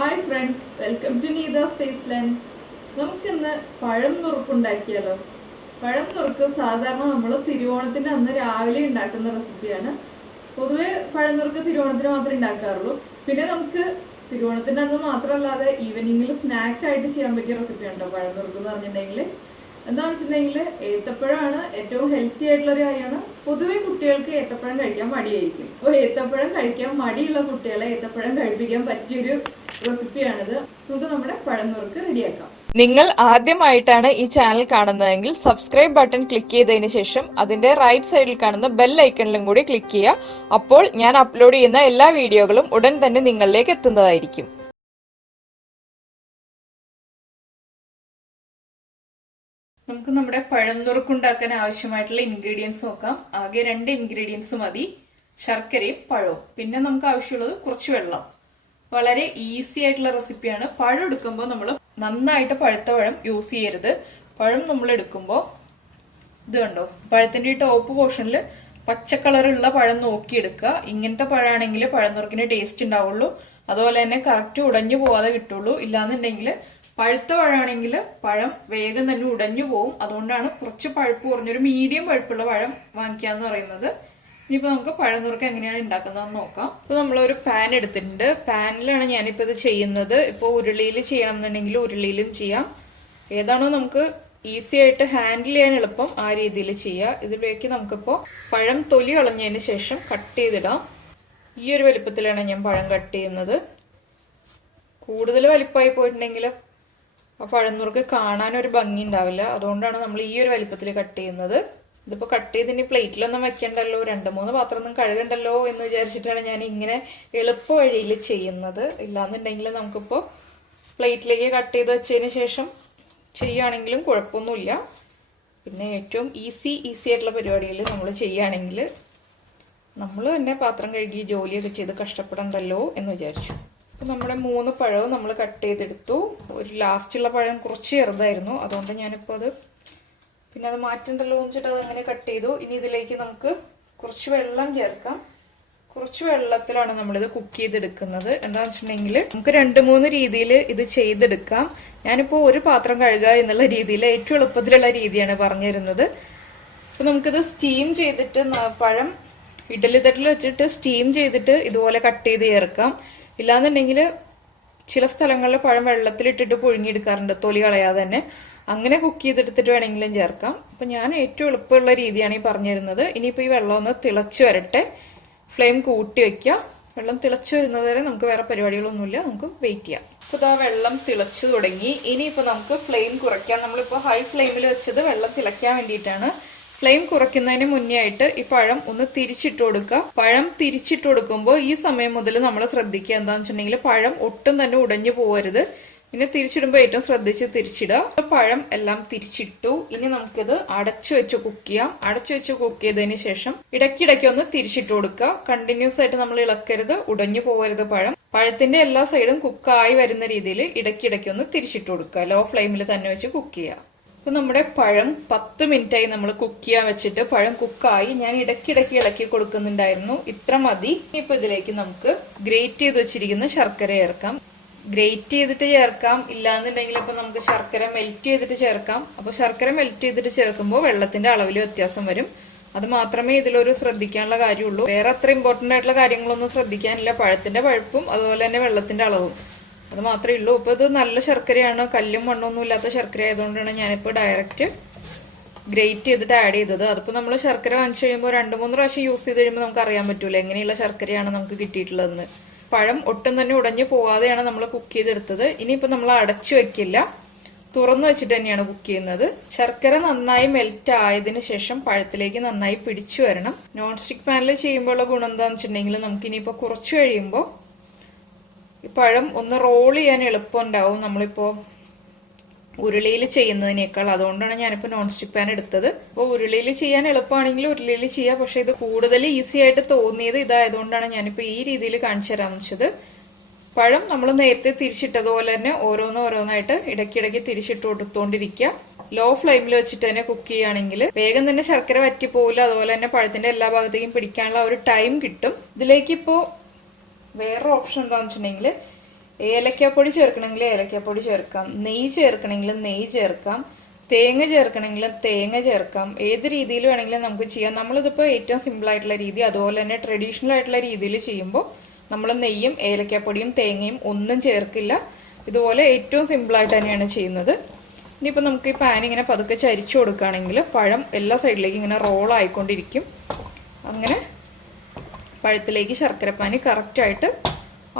Hi friends, welcome to NEETHA'S TASTELAND. നമുക്കിന്ന് പഴം നുറുക്ക് ഉണ്ടാക്കിയാലോ. പഴം നുറുക്ക് സാധാരണ നമ്മൾ തിരുവോണത്തിന്റെ അന്ന് രാവിലെ ഉണ്ടാക്കുന്ന റെസിപ്പിയാണ്. പൊതുവെ പഴം നുറുക്ക് തിരുവോണത്തിന് മാത്രമേ ഉണ്ടാക്കാറുള്ളൂ. പിന്നെ നമുക്ക് തിരുവോണത്തിന്റെ അന്ന് മാത്രമല്ലാതെ ഈവനിങ്ങിൽ സ്നാക്സ് ആയിട്ട് ചെയ്യാൻ പറ്റിയ റെസിപ്പിയുണ്ടോ പഴം നുറുക്ക് എന്ന് പറഞ്ഞിട്ടുണ്ടെങ്കിൽ. എന്താണെന്ന് വെച്ചിട്ടുണ്ടെങ്കിൽ ഏത്തപ്പഴമാണ് ഏറ്റവും ഹെൽത്തി ആയിട്ടുള്ള ഒരു കാര്യമാണ്. പൊതുവെ കുട്ടികൾക്ക് ഏത്തപ്പഴം കഴിക്കാൻ മടിയായിരിക്കും. അപ്പോൾ ഏത്തപ്പഴം കഴിക്കാൻ മടിയുള്ള കുട്ടികളെ ഏത്തപ്പഴം കഴിപ്പിക്കാൻ പറ്റിയൊരു റെസിപ്പിയാണിത്. നമുക്ക് നമ്മുടെ പഴം നുറുക്ക് റെഡിയാക്കാം. നിങ്ങൾ ആദ്യമായിട്ടാണ് ഈ ചാനൽ കാണുന്നതെങ്കിൽ സബ്സ്ക്രൈബ് ബട്ടൺ ക്ലിക്ക് ചെയ്തതിന് ശേഷം അതിന്റെ റൈറ്റ് സൈഡിൽ കാണുന്ന ബെൽ ഐക്കണിലും കൂടി ക്ലിക്ക് ചെയ്യുക. അപ്പോൾ ഞാൻ അപ്ലോഡ് ചെയ്യുന്ന എല്ലാ വീഡിയോകളും ഉടൻ തന്നെ നിങ്ങളിലേക്ക് എത്തുന്നതായിരിക്കും. നമുക്ക് നമ്മുടെ പഴം നുറുക്കുണ്ടാക്കാൻ ആവശ്യമായിട്ടുള്ള ഇൻഗ്രീഡിയൻസ് നോക്കാം. ആകെ 2 ഇൻഗ്രീഡിയൻസ് മതി, ശർക്കരയും പഴവും. പിന്നെ നമുക്ക് ആവശ്യമുള്ളത് കുറച്ച് വെള്ളം. വളരെ ഈസി ആയിട്ടുള്ള റെസിപ്പിയാണ്. പഴം എടുക്കുമ്പോൾ നമ്മൾ നന്നായിട്ട് പഴുത്ത പഴം യൂസ് ചെയ്യരുത്. പഴം നമ്മൾ എടുക്കുമ്പോൾ ഇത് കണ്ടോ, പഴത്തിന്റെ ഈ ടോപ്പ് പോർഷനിൽ പച്ച കളറുള്ള പഴം നോക്കിയെടുക്കുക. ഇങ്ങനത്തെ പഴമാണെങ്കിൽ പഴം നുറുക്കിന് ടേസ്റ്റ് ഉണ്ടാവുള്ളൂ. അതുപോലെ തന്നെ കറക്റ്റ് ഉടഞ്ഞു പോവാതെ കിട്ടുള്ളൂ. ഇല്ലാന്നുണ്ടെങ്കിൽ പഴുത്ത പഴമാണെങ്കിൽ പഴം വേഗം തന്നെ ഉടഞ്ഞു പോവും. അതുകൊണ്ടാണ് കുറച്ച് പഴുപ്പ് കുറഞ്ഞൊരു മീഡിയം പഴുപ്പുള്ള പഴം വാങ്ങിക്കാന്ന് പറയുന്നത്. ഇനിയിപ്പോ നമുക്ക് പഴം നുറുക്ക് എങ്ങനെയാണ് ഉണ്ടാക്കുന്നതെന്ന് നോക്കാം. ഇപ്പൊ നമ്മളൊരു പാൻ എടുത്തിട്ടുണ്ട്. പാനിലാണ് ഞാനിപ്പോ ഇത് ചെയ്യുന്നത്. ഇപ്പൊ ഉരുളിയിൽ ചെയ്യണം എന്നുണ്ടെങ്കിൽ ഉരുളിയിലും ചെയ്യാം. ഏതാണോ നമുക്ക് ഈസി ആയിട്ട് ഹാൻഡിൽ ചെയ്യാൻ എളുപ്പം ആ രീതിയിൽ ചെയ്യാം. ഇതിലേക്ക് നമുക്കിപ്പോ പഴം തൊലി കളഞ്ഞതിന് ശേഷം കട്ട് ചെയ്തിടാം. ഈ ഒരു വലിപ്പത്തിലാണ് ഞാൻ പഴം കട്ട് ചെയ്യുന്നത്. കൂടുതൽ വലിപ്പമായി പോയിട്ടുണ്ടെങ്കിൽ ആ പഴം നുറുക്ക് കാണാനൊരു ഭംഗി ഉണ്ടാവില്ല. അതുകൊണ്ടാണ് നമ്മൾ ഈ ഒരു വലിപ്പത്തിൽ കട്ട് ചെയ്യുന്നത്. ഇതിപ്പോ കട്ട് ചെയ്ത് ഇനി പ്ലേറ്റിലൊന്നും വെക്കണ്ടല്ലോ, 2-3 പാത്രം ഒന്നും കഴുകണ്ടല്ലോ എന്ന് വിചാരിച്ചിട്ടാണ് ഞാൻ ഇങ്ങനെ എളുപ്പ വഴിയിൽ ചെയ്യുന്നത്. ഇല്ലാന്നുണ്ടെങ്കിൽ നമുക്കിപ്പോ പ്ലേറ്റിലേക്ക് കട്ട് ചെയ്ത് വെച്ചതിന് ശേഷം ചെയ്യുകയാണെങ്കിലും കുഴപ്പമൊന്നുമില്ല. പിന്നെ ഏറ്റവും ഈസി ആയിട്ടുള്ള പരിപാടിയിൽ നമ്മൾ ചെയ്യുകയാണെങ്കിൽ നമ്മൾ തന്നെ പാത്രം കഴുകി ജോലിയൊക്കെ ചെയ്ത് കഷ്ടപ്പെടണ്ടല്ലോ എന്ന് വിചാരിച്ചു. അപ്പൊ നമ്മുടെ 3 പഴവും നമ്മൾ കട്ട് ചെയ്തെടുത്തു. ഒരു ലാസ്റ്റുള്ള പഴം കുറച്ച് ചെറുതായിരുന്നു, അതുകൊണ്ട് ഞാനിപ്പോ അത് പിന്നെ അത് മാറ്റണ്ടല്ലോ എന്ന് വെച്ചിട്ട് അത് അങ്ങനെ കട്ട് ചെയ്തു. ഇനി ഇതിലേക്ക് നമുക്ക് കുറച്ച് വെള്ളം ചേർക്കാം. കുറച്ച് വെള്ളത്തിലാണ് നമ്മളിത് കുക്ക് ചെയ്തെടുക്കുന്നത്. എന്താണെന്ന് വെച്ചിട്ടുണ്ടെങ്കിൽ നമുക്ക് 2-3 രീതിയിൽ ഇത് ചെയ്തെടുക്കാം. ഞാനിപ്പോ ഒരു പാത്രം കഴുകുക എന്നുള്ള രീതിയിൽ ഏറ്റവും എളുപ്പത്തിലുള്ള രീതിയാണ് പറഞ്ഞു തരുന്നത്. അപ്പൊ നമുക്കിത് സ്റ്റീം ചെയ്തിട്ട് പഴം ഇഡലി തട്ടിൽ വെച്ചിട്ട് സ്റ്റീം ചെയ്തിട്ട് ഇതുപോലെ കട്ട് ചെയ്ത് ചേർക്കാം. ഇല്ലാന്നുണ്ടെങ്കിൽ ചില സ്ഥലങ്ങളിൽ പഴം വെള്ളത്തിലിട്ടിട്ട് പുഴുങ്ങിയെടുക്കാറുണ്ട് തൊലി കളയാതെ തന്നെ. അങ്ങനെ കുക്ക് ചെയ്തെടുത്തിട്ട് വേണമെങ്കിലും ചേർക്കാം. അപ്പൊ ഞാൻ ഏറ്റവും എളുപ്പമുള്ള രീതിയാണ് ഈ പറഞ്ഞു തരുന്നത്. ഇനിയിപ്പോ ഈ വെള്ളം ഒന്ന് തിളച്ചു വരട്ടെ. ഫ്ലെയിം കൂട്ടി വെക്കുക. വെള്ളം തിളച്ചു വരുന്നത് വരെ നമുക്ക് വേറെ പരിപാടികളൊന്നുമില്ല, നമുക്ക് വെയിറ്റ് ചെയ്യാം. അപ്പൊ ഇതാ വെള്ളം തിളച്ചു തുടങ്ങി. ഇനിയിപ്പോ നമുക്ക് ഫ്ലെയിം കുറയ്ക്കാം. നമ്മളിപ്പോ ഹൈ ഫ്ലെയിമിൽ വെച്ചത് വെള്ളം തിളയ്ക്കാൻ വേണ്ടിയിട്ടാണ്. ഫ്ലെയിം കുറയ്ക്കുന്നതിന് മുന്നേ ആയിട്ട് ഈ പഴം ഒന്ന് തിരിച്ചിട്ട് കൊടുക്കുക. പഴം തിരിച്ചിട്ട് കൊടുക്കുമ്പോൾ ഈ സമയം മുതൽ നമ്മൾ ശ്രദ്ധിക്കുക. എന്താണെന്ന് വെച്ചിട്ടുണ്ടെങ്കിൽ പഴം ഒട്ടും തന്നെ ഉടഞ്ഞു പോകരുത്. ഇനി തിരിച്ചിടുമ്പോൾ ഏറ്റവും ശ്രദ്ധിച്ച് തിരിച്ചിടുക. പഴം എല്ലാം തിരിച്ചിട്ടു. ഇനി നമുക്കിത് അടച്ചു വെച്ച് കുക്ക് ചെയ്യാം. അടച്ചു വെച്ച് കുക്ക് ചെയ്തതിന് ശേഷം ഇടയ്ക്കിടയ്ക്ക് ഒന്ന് തിരിച്ചിട്ട് കൊടുക്കുക. കണ്ടിന്യൂസ് ആയിട്ട് നമ്മൾ ഇളക്കരുത്, ഉടഞ്ഞു പോകരുത് പഴം. പഴത്തിന്റെ എല്ലാ സൈഡും കുക്കായി വരുന്ന രീതിയിൽ ഇടയ്ക്കിടയ്ക്ക് ഒന്ന് തിരിച്ചിട്ട് കൊടുക്കുക. ലോ ഫ്ലെയിമിൽ തന്നെ വെച്ച് കുക്ക് ചെയ്യുക. അപ്പൊ നമ്മുടെ പഴം 10 മിനിറ്റായി നമ്മൾ കുക്ക് ചെയ്യാൻ വെച്ചിട്ട് പഴം കുക്കായി. ഞാൻ ഇടയ്ക്കിടയ്ക്ക് ഇളക്കി കൊടുക്കുന്നുണ്ടായിരുന്നു. ഇത്ര മതി. ഇപ്പൊ ഇതിലേക്ക് നമുക്ക് ഗ്രേറ്റ് ചെയ്ത് വെച്ചിരിക്കുന്ന ശർക്കര ചേർക്കാം. ഗ്രേറ്റ് ചെയ്തിട്ട് ചേർക്കാം, ഇല്ലാന്നുണ്ടെങ്കിൽ ഇപ്പൊ നമുക്ക് ശർക്കര മെൽറ്റ് ചെയ്തിട്ട് ചേർക്കാം. അപ്പൊ ശർക്കര മെൽറ്റ് ചെയ്തിട്ട് ചേർക്കുമ്പോൾ വെള്ളത്തിന്റെ അളവിൽ വ്യത്യാസം വരും. അത് മാത്രമേ ഇതിലൊരു ശ്രദ്ധിക്കാനുള്ള കാര്യമുള്ളൂ. വേറെ അത്ര ഇമ്പോർട്ടന്റ് ആയിട്ടുള്ള കാര്യങ്ങളൊന്നും ശ്രദ്ധിക്കാനില്ല. പഴത്തിന്റെ പഴുപ്പും അതുപോലെ തന്നെ വെള്ളത്തിന്റെ അളവും അത് മാത്രമേ ഉള്ളൂ. ഇപ്പൊ ഇത് നല്ല ശർക്കരയാണ്, കല്ലും മണ്ണൊന്നും ഇല്ലാത്ത ശർക്കര ആയതുകൊണ്ടാണ് ഞാനിപ്പോ ഡയറക്റ്റ് ഗ്രേറ്റ് ചെയ്തിട്ട് ആഡ് ചെയ്തത്. അതിപ്പോ നമ്മൾ ശർക്കര വാങ്ങിച്ചു കഴിയുമ്പോൾ 2-3 പ്രാവശ്യം യൂസ് ചെയ്ത് കഴിയുമ്പോൾ നമുക്ക് അറിയാൻ പറ്റൂല എങ്ങനെയുള്ള ശർക്കരയാണ് നമുക്ക് കിട്ടിയിട്ടുള്ളതെന്ന്. പഴം ഒട്ടും തന്നെ ഉടഞ്ഞു പോവാതെയാണ് നമ്മൾ കുക്ക് ചെയ്തെടുത്തത്. ഇനിയിപ്പോ നമ്മൾ അടച്ചു വെക്കില്ല, തുറന്നു വെച്ചിട്ട് തന്നെയാണ് കുക്ക് ചെയ്യുന്നത്. ശർക്കര നന്നായി മെൽറ്റ് ആയതിനു ശേഷം പഴത്തിലേക്ക് നന്നായി പിടിച്ചു വരണം. നോൺ സ്റ്റിക് പാനിൽ ചെയ്യുമ്പോഴുള്ള ഗുണം എന്താണെന്ന് വെച്ചിട്ടുണ്ടെങ്കിൽ നമുക്ക് ഇനിയിപ്പോ കുറച്ചു കഴിയുമ്പോൾ ഈ പഴം ഒന്ന് റോൾ ചെയ്യാൻ എളുപ്പം ഉണ്ടാവും നമ്മളിപ്പോ ഉരുളിയിൽ ചെയ്യുന്നതിനേക്കാൾ. അതുകൊണ്ടാണ് ഞാനിപ്പോ നോൺ സ്റ്റിക് പാൻ എടുത്തത്. അപ്പോൾ ഉരുളിയിൽ ചെയ്യാൻ എളുപ്പമാണെങ്കിൽ ഉരുളിയിൽ ചെയ്യാം. പക്ഷെ ഇത് കൂടുതൽ ഈസി ആയിട്ട് തോന്നിയത് ഇതായതുകൊണ്ടാണ് ഞാനിപ്പോ ഈ രീതിയിൽ കാണിച്ചു തരാമെന്ന് വെച്ചത്. പഴം നമ്മൾ നേരത്തെ തിരിച്ചിട്ടതുപോലെ തന്നെ ഓരോന്നായിട്ട് ഇടയ്ക്കിടയ്ക്ക് തിരിച്ചിട്ട് കൊടുത്തോണ്ടിരിക്കുക. ലോ ഫ്ലെയിമിൽ വെച്ചിട്ട് തന്നെ കുക്ക് ചെയ്യുകയാണെങ്കിൽ വേഗം തന്നെ ശർക്കര വറ്റി പോകില്ല. അതുപോലെ തന്നെ പഴത്തിന്റെ എല്ലാ ഭാഗത്തേക്കും പിടിക്കാനുള്ള ഒരു ടൈം കിട്ടും. ഇതിലേക്ക് ഇപ്പോ വേറൊരു ഓപ്ഷൻ എന്താണെന്ന് വെച്ചിട്ടുണ്ടെങ്കിൽ ഏലക്കാപ്പൊടി ചേർക്കണമെങ്കിൽ ഏലക്കാപ്പൊടി ചേർക്കാം, നെയ്യ് ചേർക്കണമെങ്കിൽ നെയ്യ് ചേർക്കാം, തേങ്ങ ചേർക്കണമെങ്കിൽ തേങ്ങ ചേർക്കാം. ഏത് രീതിയിൽ വേണമെങ്കിലും നമുക്ക് ചെയ്യാം. നമ്മളിതിപ്പോൾ ഏറ്റവും സിമ്പിൾ ആയിട്ടുള്ള രീതി, അതുപോലെ തന്നെ ട്രഡീഷണൽ ആയിട്ടുള്ള രീതിയിൽ ചെയ്യുമ്പോൾ നമ്മൾ നെയ്യും ഏലക്കാപ്പൊടിയും തേങ്ങയും ഒന്നും ചേർക്കില്ല. ഇതുപോലെ ഏറ്റവും സിമ്പിൾ ആയിട്ട് തന്നെയാണ് ചെയ്യുന്നത്. ഇനിയിപ്പോൾ നമുക്ക് ഈ പാൻ ഇങ്ങനെ പതുക്കെ ചരിച്ചു കൊടുക്കുകയാണെങ്കിൽ പഴം എല്ലാ സൈഡിലേക്കും ഇങ്ങനെ റോൾ ആയിക്കൊണ്ടിരിക്കും. അങ്ങനെ പഴത്തിലേക്ക് ശർക്കരപ്പാനി കറക്റ്റായിട്ട്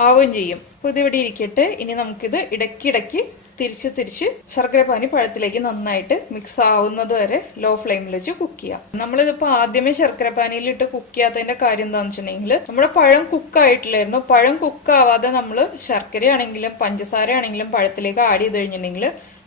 ആവുകയും ചെയ്യും. അപ്പോൾ ഇതിവിടെ ഇരിക്കട്ടെ. ഇനി നമുക്കിത് ഇടയ്ക്കിടയ്ക്ക് തിരിച്ച് ശർക്കരപ്പാനി പഴത്തിലേക്ക് നന്നായിട്ട് മിക്സ് ആവുന്നത് വരെ ലോ ഫ്ലെയിമിൽ വെച്ച് കുക്ക് ചെയ്യാം. നമ്മളിതിപ്പോ ആദ്യമേ ശർക്കരപ്പാനിയിലിട്ട് കുക്ക് ചെയ്യാത്തതിന്റെ കാര്യം എന്താണെന്ന് വെച്ചിട്ടുണ്ടെങ്കിൽ നമ്മുടെ പഴം കുക്ക് ആയിട്ടില്ലായിരുന്നു. പഴം കുക്ക് ആവാതെ നമ്മൾ ശർക്കരയാണെങ്കിലും പഞ്ചസാര ആണെങ്കിലും പഴത്തിലേക്ക് ആഡ് ചെയ്ത് കഴിഞ്ഞിട്ടുണ്ടെങ്കിൽ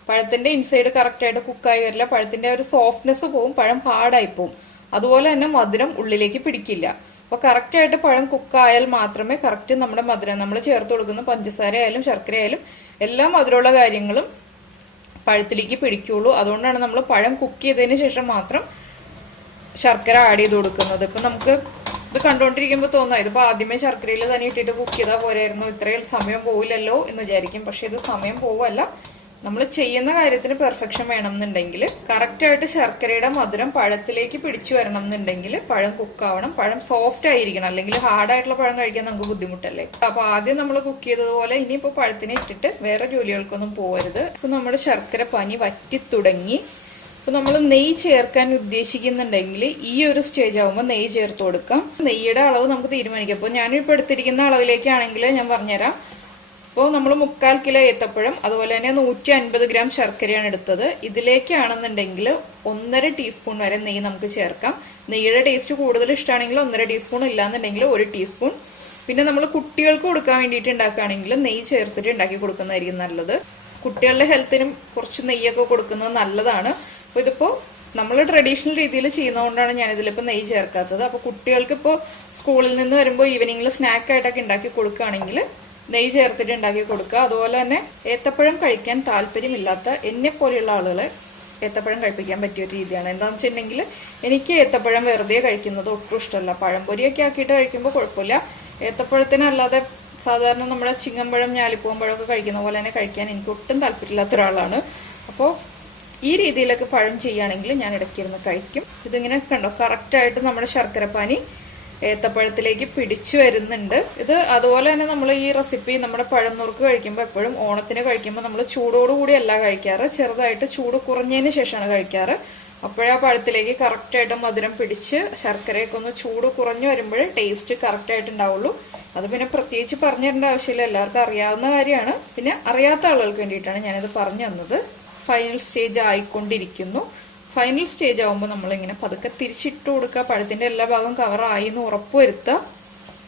പഴത്തിന്റെ ഇൻസൈഡ് കറക്റ്റ് ആയിട്ട് കുക്കായി വരില്ല. പഴത്തിന്റെ ഒരു സോഫ്റ്റ്നെസ് പോവും, പഴം ഹാർഡായി പോവും. അതുപോലെ തന്നെ മധുരം ഉള്ളിലേക്ക് പിടിക്കില്ല. അപ്പൊ കറക്റ്റ് ആയിട്ട് പഴം കുക്കായാൽ മാത്രമേ കറക്റ്റ് നമ്മുടെ മധുരം നമ്മൾ ചേർത്ത് കൊടുക്കുന്ന പഞ്ചസാര ആയാലും ശർക്കര ആയാലും എല്ലാ മധുരമുള്ള കാര്യങ്ങളും പഴത്തിലേക്ക് പിടിക്കുള്ളൂ. അതുകൊണ്ടാണ് നമ്മൾ പഴം കുക്ക് ചെയ്തതിന് ശേഷം മാത്രം ശർക്കര ആഡ് ചെയ്ത് കൊടുക്കുന്നത്. ഇപ്പൊ നമുക്ക് ഇത് കണ്ടുകൊണ്ടിരിക്കുമ്പോൾ തോന്നാം ഇതിപ്പോ ആദ്യമേ ശർക്കരയിൽ തന്നെ ഇട്ടിട്ട് കുക്ക് ചെയ്താൽ പോരായിരുന്നു, ഇത്രയും സമയം പോവില്ലല്ലോ എന്ന് വിചാരിക്കും. പക്ഷെ ഇത് സമയം പോവല്ല. നമ്മൾ ചെയ്യുന്ന കാര്യത്തിന് പെർഫെക്ഷൻ വേണം എന്നുണ്ടെങ്കിൽ കറക്റ്റ് ആയിട്ട് ശർക്കരയുടെ മധുരം പഴത്തിലേക്ക് പിടിച്ചു വരണം എന്നുണ്ടെങ്കിൽ പഴം കുക്കാവണം, പഴം സോഫ്റ്റ് ആയിരിക്കണം. അല്ലെങ്കിൽ ഹാർഡായിട്ടുള്ള പഴം കഴിക്കാൻ നമുക്ക് ബുദ്ധിമുട്ടല്ലേ. അപ്പൊ ആദ്യം നമ്മൾ കുക്ക് ചെയ്തതുപോലെ ഇനിയിപ്പോ പഴത്തിനെ ഇട്ടിട്ട് വേറെ ജോലികൾക്കൊന്നും പോകരുത്. ഇപ്പൊ നമ്മുടെ ശർക്കര പനി വറ്റി തുടങ്ങി. ഇപ്പൊ നമ്മൾ നെയ്യ് ചേർക്കാൻ ഉദ്ദേശിക്കുന്നുണ്ടെങ്കിൽ ഈ ഒരു സ്റ്റേജ് ആകുമ്പോൾ നെയ്യ് ചേർത്ത് കൊടുക്കാം. നെയ്യുടെ അളവ് നമുക്ക് തീരുമാനിക്കാം. അപ്പൊ ഞാനിപ്പോ എടുത്തിരിക്കുന്ന അളവിലേക്കാണെങ്കിൽ ഞാൻ പറഞ്ഞുതരാം. അപ്പോൾ നമ്മൾ 3/4 കിലോ ഏത്തപ്പഴം, അതുപോലെ തന്നെ 150 ഗ്രാം ശർക്കരയാണ് എടുത്തത്. ഇതിലേക്കാണെന്നുണ്ടെങ്കിൽ 1.5 ടീസ്പൂൺ വരെ നെയ്യ് നമുക്ക് ചേർക്കാം. നെയ്യുടെ ടേസ്റ്റ് കൂടുതൽ ഇഷ്ടമാണെങ്കിൽ 1.5 ടീസ്പൂൺ, ഇല്ലാന്നുണ്ടെങ്കിൽ 1 ടീസ്പൂൺ. പിന്നെ നമ്മൾ കുട്ടികൾക്ക് കൊടുക്കാൻ വേണ്ടിയിട്ട് ഉണ്ടാക്കുകയാണെങ്കിൽ നെയ്യ് ചേർത്തിട്ട് ഉണ്ടാക്കി കൊടുക്കുന്നതായിരിക്കും നല്ലത്. കുട്ടികളുടെ ഹെൽത്തിനും കുറച്ച് നെയ്യൊക്കെ കൊടുക്കുന്നത് നല്ലതാണ്. അപ്പോൾ ഇതിപ്പോ നമ്മൾ ട്രഡീഷണൽ രീതിയിൽ ചെയ്യുന്നതുകൊണ്ടാണ് ഞാനിതിലിപ്പോൾ നെയ്യ് ചേർക്കാത്തത്. അപ്പോൾ കുട്ടികൾക്ക് ഇപ്പോൾ സ്കൂളിൽ നിന്ന് വരുമ്പോൾ ഈവനിങ്ങിൽ സ്നാക്കായിട്ടൊക്കെ ഉണ്ടാക്കി കൊടുക്കുകയാണെങ്കിൽ നെയ്യ് ചേർത്തിട്ട് ഉണ്ടാക്കി കൊടുക്കുക. അതുപോലെ തന്നെ ഏത്തപ്പഴം കഴിക്കാൻ താല്പര്യമില്ലാത്ത എന്നെ പോലെയുള്ള ആളുകളെ ഏത്തപ്പഴം കഴിപ്പിക്കാൻ പറ്റിയ ഒരു രീതിയാണ്. എന്താണെന്ന് വെച്ചിട്ടുണ്ടെങ്കിൽ എനിക്ക് ഏത്തപ്പഴം വെറുതെ കഴിക്കുന്നത് ഒട്ടും ഇഷ്ടമല്ല. പഴംപൊരിയൊക്കെ ആക്കിയിട്ട് കഴിക്കുമ്പോൾ കുഴപ്പമില്ല. ഏത്തപ്പഴത്തിന് അല്ലാതെ സാധാരണ നമ്മുടെ ചിങ്ങമ്പഴം ഞാലിപ്പൂവമ്പഴമൊക്കെ കഴിക്കുന്ന പോലെ തന്നെ കഴിക്കാൻ എനിക്ക് ഒട്ടും താല്പര്യമില്ലാത്ത ഒരാളാണ്. അപ്പോൾ ഈ രീതിയിലൊക്കെ പഴം ചെയ്യുകയാണെങ്കിൽ ഞാൻ ഇടയ്ക്കിരുന്ന് കഴിക്കും. ഇതിങ്ങനെ കണ്ടോ കറക്റ്റായിട്ട് നമ്മുടെ ശർക്കരപ്പാനി ഏത്തപ്പഴത്തിലേക്ക് പിടിച്ചു വരുന്നുണ്ട്. ഇത് അതുപോലെ തന്നെ നമ്മൾ ഈ റെസിപ്പി നമ്മുടെ പഴം നുറുക്ക് കഴിക്കുമ്പോൾ എപ്പോഴും ഓണത്തിന് കഴിക്കുമ്പോൾ നമ്മൾ ചൂടോടുകൂടി അല്ല കഴിക്കാറ്, ചെറുതായിട്ട് ചൂട് കുറഞ്ഞതിന് ശേഷമാണ് കഴിക്കാറ്. അപ്പോഴാ പഴത്തിലേക്ക് കറക്റ്റായിട്ട് മധുരം പിടിച്ച് ശർക്കരയൊക്കെ ഒന്ന് ചൂട് കുറഞ്ഞു വരുമ്പോൾ ടേസ്റ്റ് കറക്റ്റായിട്ട് ഉണ്ടാവുള്ളൂ. അത് പിന്നെ പ്രത്യേകിച്ച് പറഞ്ഞു തരേണ്ട ആവശ്യമില്ല, എല്ലാവർക്കും അറിയാവുന്ന കാര്യമാണ്. പിന്നെ അറിയാത്ത ആളുകൾക്ക് വേണ്ടിയിട്ടാണ് ഞാനിത് പറഞ്ഞു തന്നത്. ഫൈനൽ സ്റ്റേജ് ആയിക്കൊണ്ടിരിക്കുന്നു. ഫൈനൽ സ്റ്റേജ് ആകുമ്പോൾ നമ്മളിങ്ങനെ പതുക്കെ തിരിച്ചിട്ട് കൊടുക്കുക. പഴത്തിന്റെ എല്ലാ ഭാഗവും കവറായി എന്ന് ഉറപ്പുവരുത്തുക.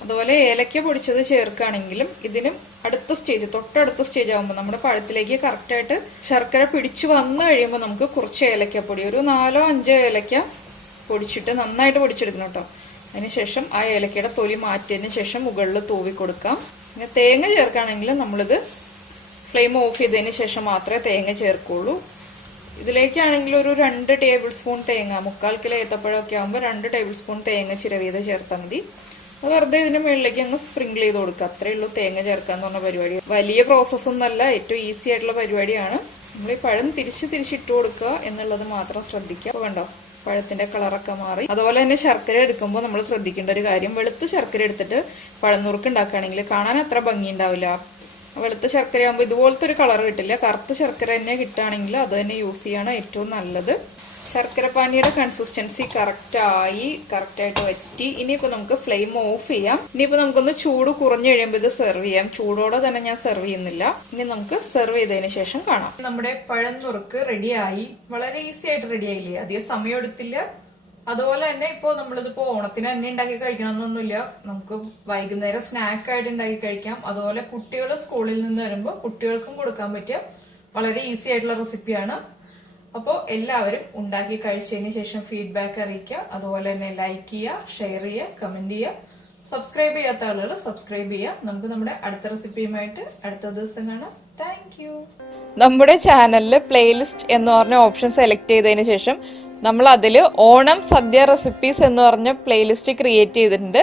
അതുപോലെ ഏലക്ക പൊടിച്ചത് ചേർക്കുകയാണെങ്കിലും ഇതിനും അടുത്ത സ്റ്റേജ്, തൊട്ടടുത്ത സ്റ്റേജ് ആകുമ്പോൾ നമ്മുടെ പഴത്തിലേക്ക് കറക്റ്റായിട്ട് ശർക്കര പിടിച്ചു വന്നു കഴിയുമ്പോൾ നമുക്ക് കുറച്ച് ഏലക്കപ്പൊടി, ഒരു 4-5 ഏലക്ക പൊടിച്ചിട്ട് നന്നായിട്ട് പൊടിച്ചെടുക്കണം കേട്ടോ. അതിനുശേഷം ആ ഏലക്കയുടെ തൊലി മാറ്റിയതിന് ശേഷം മുകളിൽ തൂവി കൊടുക്കാം. പിന്നെ തേങ്ങ ചേർക്കുകയാണെങ്കിൽ നമ്മളിത് ഫ്ലെയിം ഓഫ് ചെയ്തതിന് ശേഷം മാത്രമേ തേങ്ങ ചേർക്കുള്ളൂ. ഇതിലേക്കാണെങ്കിൽ ഒരു 2 ടേബിൾ സ്പൂൺ തേങ്ങ, 3/4 കിലോ ഏത്തപ്പഴമൊക്കെ ആകുമ്പോൾ 2 ടേബിൾ സ്പൂൺ തേങ്ങ ചിരവിയത് ചേർത്താൽ മതി. അത് വെറുതെ ഇതിന്റെ മുകളിലേക്ക് അങ്ങ് സ്പ്രിങ്കിൾ ചെയ്ത് കൊടുക്കുക. അത്രയേ ഉള്ളൂ തേങ്ങ ചേർക്കാന്ന് പറഞ്ഞ പരിപാടി. വലിയ പ്രോസസ് ഒന്നല്ല, ഏറ്റവും ഈസി ആയിട്ടുള്ള പരിപാടിയാണ്. നമ്മൾ ഈ പഴം തിരിച്ചിട്ട് കൊടുക്കുക എന്നുള്ളത് മാത്രം ശ്രദ്ധിക്കുക. അപ്പോൾ കണ്ടോ പഴത്തിന്റെ കളറൊക്കെ മാറി. അതുപോലെ തന്നെ ശർക്കര എടുക്കുമ്പോൾ നമ്മൾ ശ്രദ്ധിക്കേണ്ട ഒരു കാര്യം, വെളുത്ത ശർക്കര എടുത്തിട്ട് പഴനുറുക്ക് ഉണ്ടാക്കുകയാണെങ്കിൽ കാണാൻ അത്ര ഭംഗി ഉണ്ടാവില്ല. വെളുത്ത ശർക്കര ആകുമ്പോൾ ഇതുപോലത്തെ ഒരു കളർ കിട്ടില്ല. കറുത്ത ശർക്കര തന്നെ കിട്ടുകയാണെങ്കിൽ അത് തന്നെ യൂസ് ചെയ്യാണ് ഏറ്റവും നല്ലത്. ശർക്കരപ്പാനിയുടെ കൺസിസ്റ്റൻസി കറക്റ്റായിട്ട് വറ്റി. ഇനിയിപ്പോൾ നമുക്ക് ഫ്ലെയിം ഓഫ് ചെയ്യാം. ഇനിയിപ്പോൾ നമുക്കൊന്ന് ചൂട് കുറഞ്ഞു കഴിയുമ്പോൾ ഇത് സെർവ് ചെയ്യാം. ചൂടോടെ തന്നെ ഞാൻ സെർവ് ചെയ്യുന്നില്ല. ഇനി നമുക്ക് സെർവ് ചെയ്തതിന് ശേഷം കാണാം. നമ്മുടെ പഴം നുറുക്ക് റെഡിയായി. വളരെ ഈസി ആയിട്ട് റെഡി ആയില്ലേ, അധികം സമയം എടുത്തില്ല. അതുപോലെ തന്നെ ഇപ്പോ നമ്മളിതിപ്പോ ഓണത്തിന് തന്നെ ഉണ്ടാക്കി കഴിക്കണമെന്നൊന്നുമില്ല, നമുക്ക് വൈകുന്നേരം സ്നാക്കായിട്ട് ഉണ്ടാക്കി കഴിക്കാം. അതുപോലെ കുട്ടികൾ സ്കൂളിൽ നിന്ന് വരുമ്പോൾ കുട്ടികൾക്കും കൊടുക്കാൻ പറ്റിയ വളരെ ഈസി ആയിട്ടുള്ള റെസിപ്പിയാണ്. അപ്പോൾ എല്ലാവരും ഉണ്ടാക്കി കഴിച്ചതിന് ശേഷം ഫീഡ്ബാക്ക് അറിയിക്കുക. അതുപോലെ തന്നെ ലൈക്ക് ചെയ്യുക, ഷെയർ ചെയ്യുക, കമന്റ് ചെയ്യുക. സബ്സ്ക്രൈബ് ചെയ്യാത്ത ആളുകൾ സബ്സ്ക്രൈബ് ചെയ്യുക. നമുക്ക് നമ്മുടെ അടുത്ത റെസിപ്പിയുമായിട്ട് അടുത്ത ദിവസം കാണാം. Thank you. നമ്മുടെ ചാനലിൽ പ്ലേലിസ്റ്റ് എന്ന് പറഞ്ഞ ഓപ്ഷൻ സെലക്ട് ചെയ്തതിന് ശേഷം നമ്മൾ അതിൽ ഓണം സദ്യ റെസിപ്പീസ് എന്ന് പറഞ്ഞ പ്ലേലിസ്റ്റ് ക്രിയേറ്റ് ചെയ്തിട്ടുണ്ട്.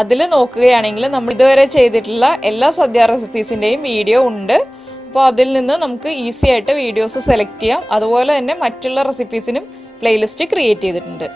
അതിൽ നോക്കുകയാണെങ്കിൽ നമ്മൾ ഇതുവരെ ചെയ്തിട്ടുള്ള എല്ലാ സദ്യ റെസിപ്പീസിൻ്റെയും വീഡിയോ ഉണ്ട്. അപ്പോൾ അതിൽ നിന്ന് നമുക്ക് ഈസി ആയിട്ട് വീഡിയോസ് സെലക്ട് ചെയ്യാം. അതുപോലെ തന്നെ മറ്റുള്ള റെസിപ്പീസിനും പ്ലേലിസ്റ്റ് ക്രിയേറ്റ് ചെയ്തിട്ടുണ്ട്.